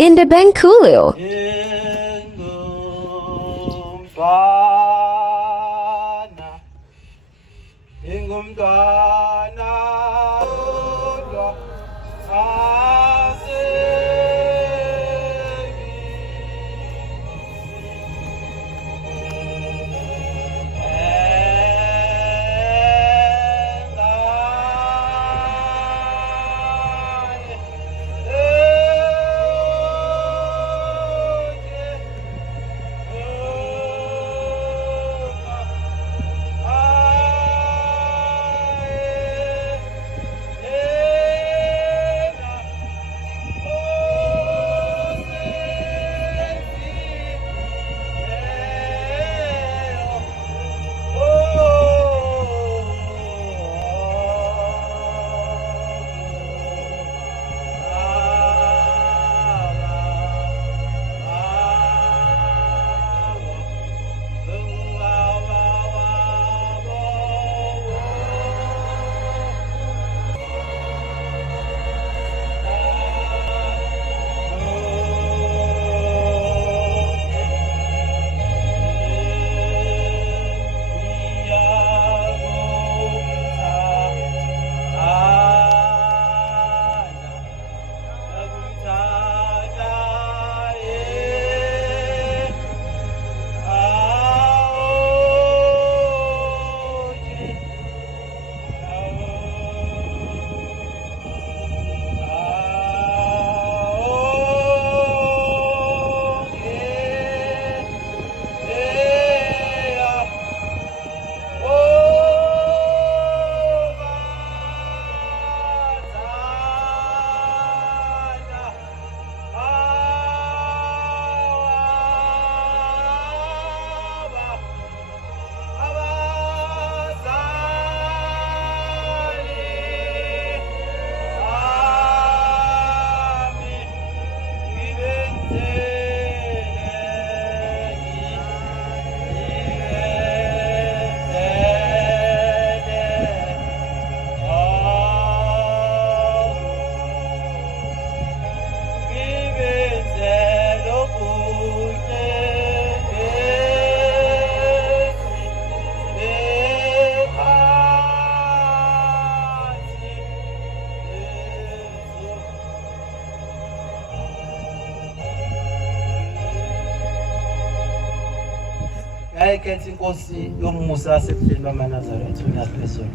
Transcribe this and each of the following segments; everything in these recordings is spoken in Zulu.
In the Bengkulu. Ayikhetha inkosi yomusa asebudeni bamaNazaretha uNyaphezulu.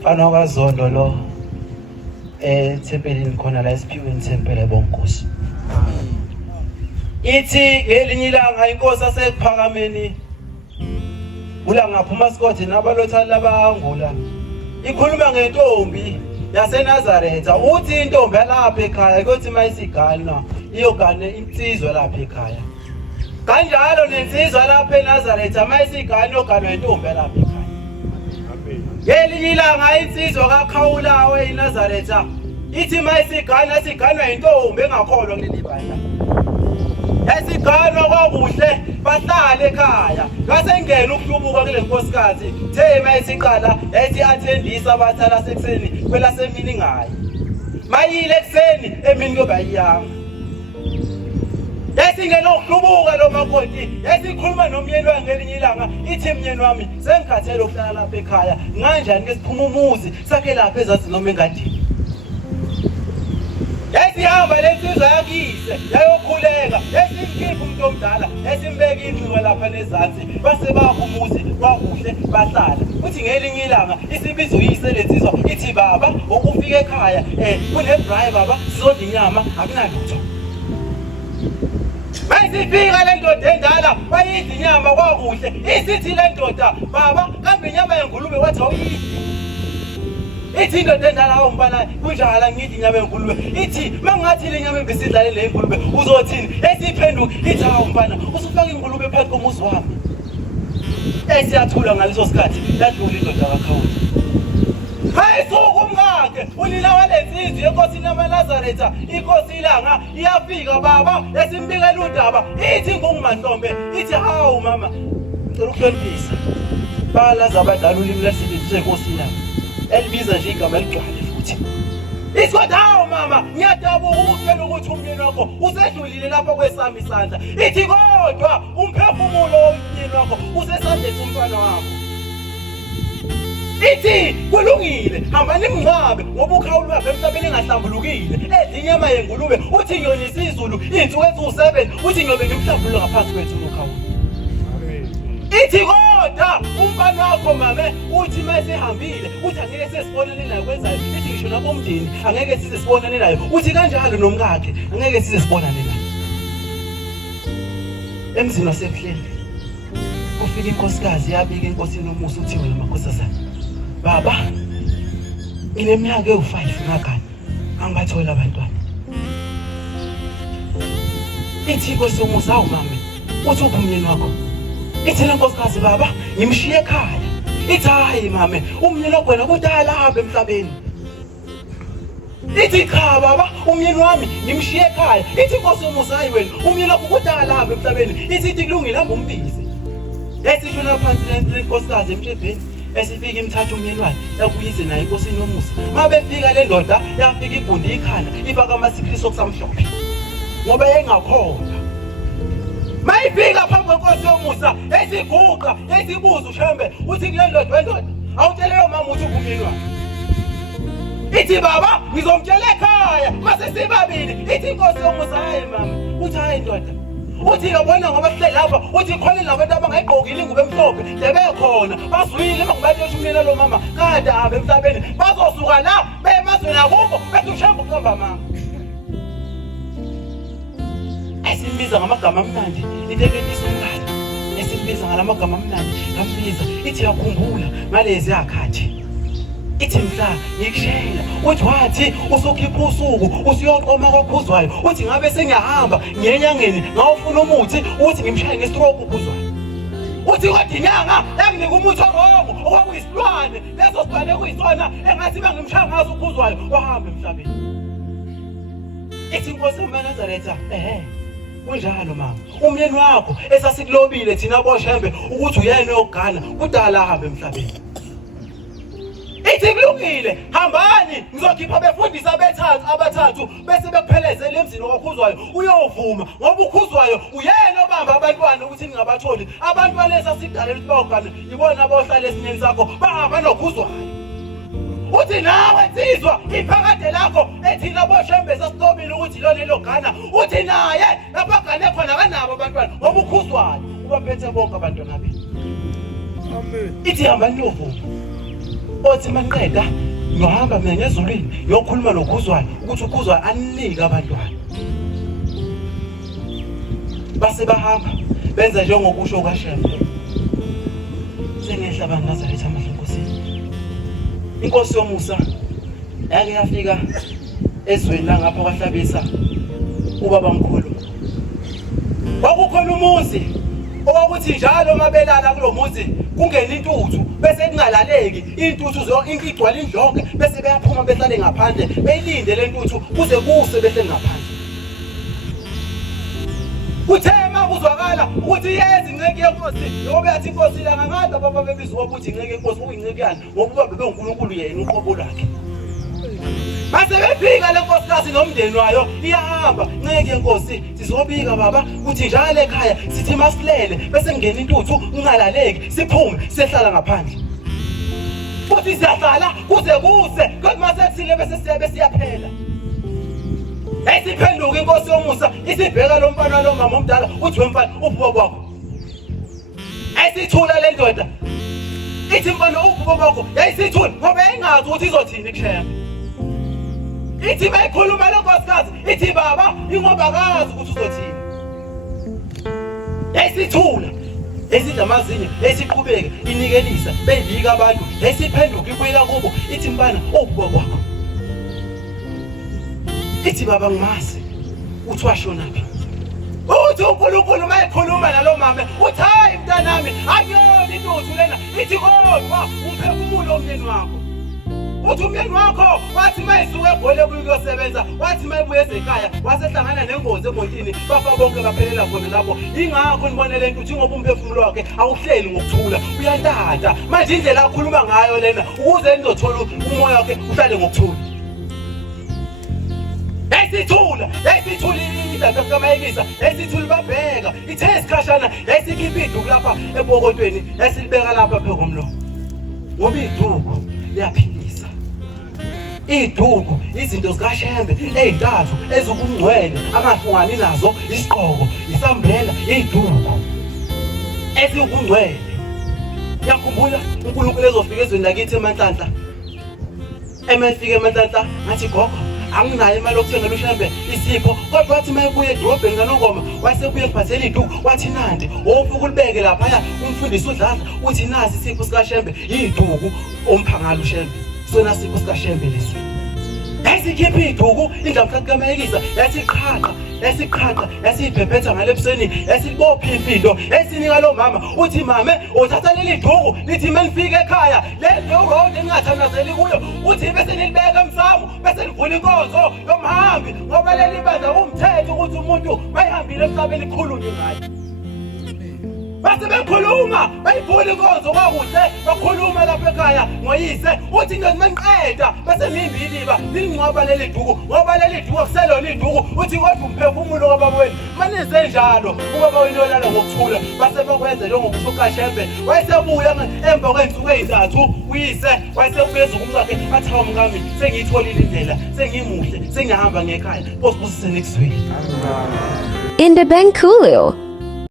Mfana kaZondo lo thempelini khona la esiphiweni thempele bonkosi. Ithi ngelinye ilanga inkosi asekuphakameni ula ngaphuma Scott nabalotha labangula. Ikhuluma ngentombi yaseNazaretha uthi intombi yalapha ekhaya kuthi mayisigana iyogane insizwa lapha ekhaya. Kanjalo nensizwa lapha eNazaretha mayisigane ogana intombi lapha ekhaya. Ngelinye ilanga insizwa kaKhawulawe eNazaretha ithi mayisigana siganwa intombi engakholwa kuleli bandla. Yasiganwa kwakuhle bahlala ekhaya. Ngasengena ukuhlubuka kule nkosikazi the mayisiqala yathi athendisa abathala sekuseni kwelasemini ngayi. Mayile ekseni emini kuba yiyanga. Yasingena ukuhlubuka lo makoti yasikhuluma nomyeni wakhe ngelinye ilanga ithi myeni wami sengikhathele ukuhlala lapha ekhaya nganjani ke siphuma umuzi sakhe lapha ezazi noma engadini. Yasihamba lensizwa yakise yayokhuleka yasimkhipha umuntu omdala yasimbeka inxiwa lapha nezansi base bakho umuzi kwakuhle bahlala. Uthi ngelinye ilanga isibizo uyise lensizwa ithi baba ukufika ekhaya kunebrayi baba sizodla inyama akunalutho. Mayisifika le ndoda endala bayidla inyama kwakuhle isithi le ndoda baba kambe inyama yengulube wathi awuyidli. Ithi indoda endala awumbala kunjala ngidla inyama yengulube. Ithi mangathi le nyama engisidlale le ngulube uzothini? Esiphenduka ithi awumbana usufaka ingulube phakathi komuzi wami. Esiyathula ngaleso sikhathi yadlula indoda kaKhawula. Hayisuku umkakhe unina walensizwe enkosini yamaNazaretha inkosi ilanga iyafika baba yasimbikela udaba ithi nguMantombe ithi hawu mama ngicela ukuhlonipha balaza abadala ulimi lesiZulu senkosi ilanga elibiza nje igama eligcwele futhi isithi hawu mama ngiyadabuka ukutshela ukuthi umyeni wakho usedlulile lapha kwesami isandla. Ithi kodwa umphefumulo womyeni wakho usesandleni somntwana wakho. Ithi kulungile hamba nimngcwabe ngoba ukhawulo lwakhe emhlabeni engahlambulukile. Edla inyama yengulube uthi ngiyonisa izulu insuku ezu7 uthi ngiyobe ngimhlambulule ngaphansi kwethu ukhawulo. Ithi kodwa umfana wakho mame uthi mase hambile uthi angeke sesibonane naye kwenzayo. Ithi ngisho nabomndeni angeke size sibonane naye. Uthi kanjalo nomkakhe angeke size sibonane naye. Emzini wasebuhleni kufika inkosikazi yabika enkosini uMusa uthi wena makhosazana baba ineminyaka ewu5 ngakani angibathola abantwana. Ithi inkosi uMusa awumame uthi uphi umyeni wakho? Ithi lenkosikazi baba ngimshiye ekhaya. Ithi hayi mame umyeni wakho wena kudala ahambe emhlabeni. Ithi cha baba umyeni wami ngimshiye ekhaya. Ithi inkosi uMusa hayi wena umyeni wakho kudala ahambe emhlabeni. Ithi kulungile hamba umbize. Esishona phansi lenkosikazi emtshebheni esifika imthatha umyeni wakhe yakuyize naye inkosini yoMusa. Mabefika le ndoda yafika ibhundi ikhanda ifaka amasikili sokusamhlophe ngoba yengakhona. Mayifika phambi kwenkosi yoMusa esiguqa esibuza uShembe uthi kule ndoda wendoda awutsheleyo mama uthi umyeni wakhe. Ithi baba ngizomtshela ekhaya mase sibabili. Ithi inkosi yoMusa hayi mama uthi hayi ndoda uthi yabona ngoba sihle lapha uthi khona labantu abangayigqokile ingubo emhlophe sebekhona bazwile mangibathe umyeni lo mama kade ahambe emhlabeni bazosuka la bemazweni akubo bethi uShembe ukuhamba mama. Esimbiza ngamagama amnandi iteketisa umngane esimbiza ngalamagama amnandi ngambiza. Ithi yakhumbula ngalezi akhathi. Ithi mhla ngikushela uthi wathi usukhipha usuku usiyoqoma kwakhuzwayo uthi ngabe sengiyahamba ngenyangeni ngawufuna umuthi uthi ngimshaye ngestroke ukhuzwayo. Uthi kodwa inyanga yanginika umuthi orongo okwakuyisilwane leso sibane kuyisona engathi bangimshaya ngazo ukhuzwayo wahamba emhlabeni. Ithi inkosi uManazaretha kunjalo mama umyeni wakho esasikulobile thina boShembe ukuthi uyena oyogana kudala ahambe emhlabeni. Ithi kulungile hambani ngizokhipha befundisa abathathu bese bekuphelezela emzini wakhuzwayo uyovuma ngoba ukhuzwayo uyena obamba abantwana ukuthi ningabatholi. Abantwana lesasidalela ukuthi bayogana ibona abohlala esinyeni sakho bahamba nokhuzwayo. Uthi nawe nsizwa iphakade lakho ethina boShembe sasilobile ukuthi lona elogana uthi naye lapha gane khona kanabo abantwana ngoba ukhuzwayo ubaphethe bonke abantwana benu. Amen. Ithi hamba niyovuma. Othi manqeda ngohamba mina ngezulwini yokhuluma nokhuzwayo ukuthi ukhuzwayo aninike abantwana. Base bahamba benza njengokusho kwaShembe. Sengehla banazaretha amahla enkosini. Inkosi yoMusa yake yafika ezweni la ngapha kwahlabisa ubabamkhulu. Kwakukhona umuzi okwakuthi njalo mabelala kulomuzi kungena intuthu bese kungalaleki intuthu zonke igcwala indlonke bese beyaphuma behlale ngaphandle beyilinde lentuthu kuze kuse bese ngaphandle. Kuthema kuzwakala ukuthi yezi inceke yenkosi ngoba yathi inkosi la ngangada baba bebizwa ukuthi inceke yenkosi uyinceke yani ngoba bebe uNkulunkulu yena uqobo lwakhe. Base befika lenkosikazi nomndeni wayo iyahamba inceke yenkosi sizobika baba ukuthi njalo ekhaya sithi masilele bese ngena intuthu ungalaleki siphume sehlala ngaphandle. Futhi siyahlala kuze kuse kodwa masethile bese siyabe siyaphela. Esiphenduka inkosi yoMusa isibheka lo mfana lo mama omdala uthi wemfana ubhubo kwakho. Esithula le ndoda ithi mfana ubhubo kwakho yayisithula ngoba engazi ukuthi izothini kushaya. Ithi bayikhuluma lo nkosikazi ithi baba ingoba kazi ukuthi uzothini. Yayisithula esidla amazinyo esiqhubeka inikelisa beyivika abantu esiphenduka ibuyela kubo ithi mfana ubhubo kwakho. Ithi baba ngimazi uthi washonaphi. Uthi uNkulunkulu mayikhuluma nalo mama uthi hayi mntanami akuyona intuthu lena. Ithi kodwa umphefumulo omyeni wakho. Uthi umyeni wakho wathi mayisuka eGoli kuyosebenza wathi mayibuye ekhaya wasehlangana nengozi emotini bafa bonke baphelela khona lapho. Ingakho nibonele intuthu ngoba umphefumulo wakhe awuhleli ngokuthula uyantata. Manje indlela akhuluma ngayo lena ukuze nizothola umoya wakhe uhlale ngokuthula. yayisithula yayisithulisa kamayekisa yayisithula babheka ithe isikhashana yayisikhipha iduku lapha ebokotweni yasilibeka lapha phezu komlomo ngoba iduku liyaphilisa iduku izinto zikaShembe ezintathu ezikungcwele angahlungani nazo isiqhoko isamblela iduku ezikungcwele yakhumbula uNkulunkulu ezofika ezweni lakithi eManhlanhla emefika eManhlanhla ngathi gogo anginayo imali yokuthengela uShembe isipho kodwa wathi mayebuye edrobheni kaNongoma wayesebuye ngiphathele iduku wathi nandi wofika ulibeke lapha umfundisi uDladla uthi nasi isipho sikaShembe iduku omphangala uShembe sona sipho sikaShembe leso yasikhipha iduku indlamhla kamayekisa yasiqhaqa yasiphephetha ngalepseni yasibopha ifindo yasinika lo mama uthi mame uthatha leli duku lithi menifika ekhaya le road engathandazeli kuyo uthi bese nilibeka emsamo bese nivula inkonzo yomhambi ngoba leli benza umthetho ukuthi umuntu bayihambile emhlabeni ikhulunywe ngayo base bekhuluma bayivula inkonzo kwakuhle bakhuluma lapha ekhaya ngoyise uthi nje maniqeda bese nimbiliba ningcwaba leli duku ngoba leli duku akuselona iduku uthi kodwa umphefumulo wababa wenu manize njalo ubaba wenu yolala ngokuthula base bakwenza njengokusho kaShembe wayesebuya emva kwensuku ezintathu uyise wayesebuya ezokumkakhe athi mkami sengiyitholile indlela sengimuhle sengihamba ngekhaya bosibusise next week Indabankulo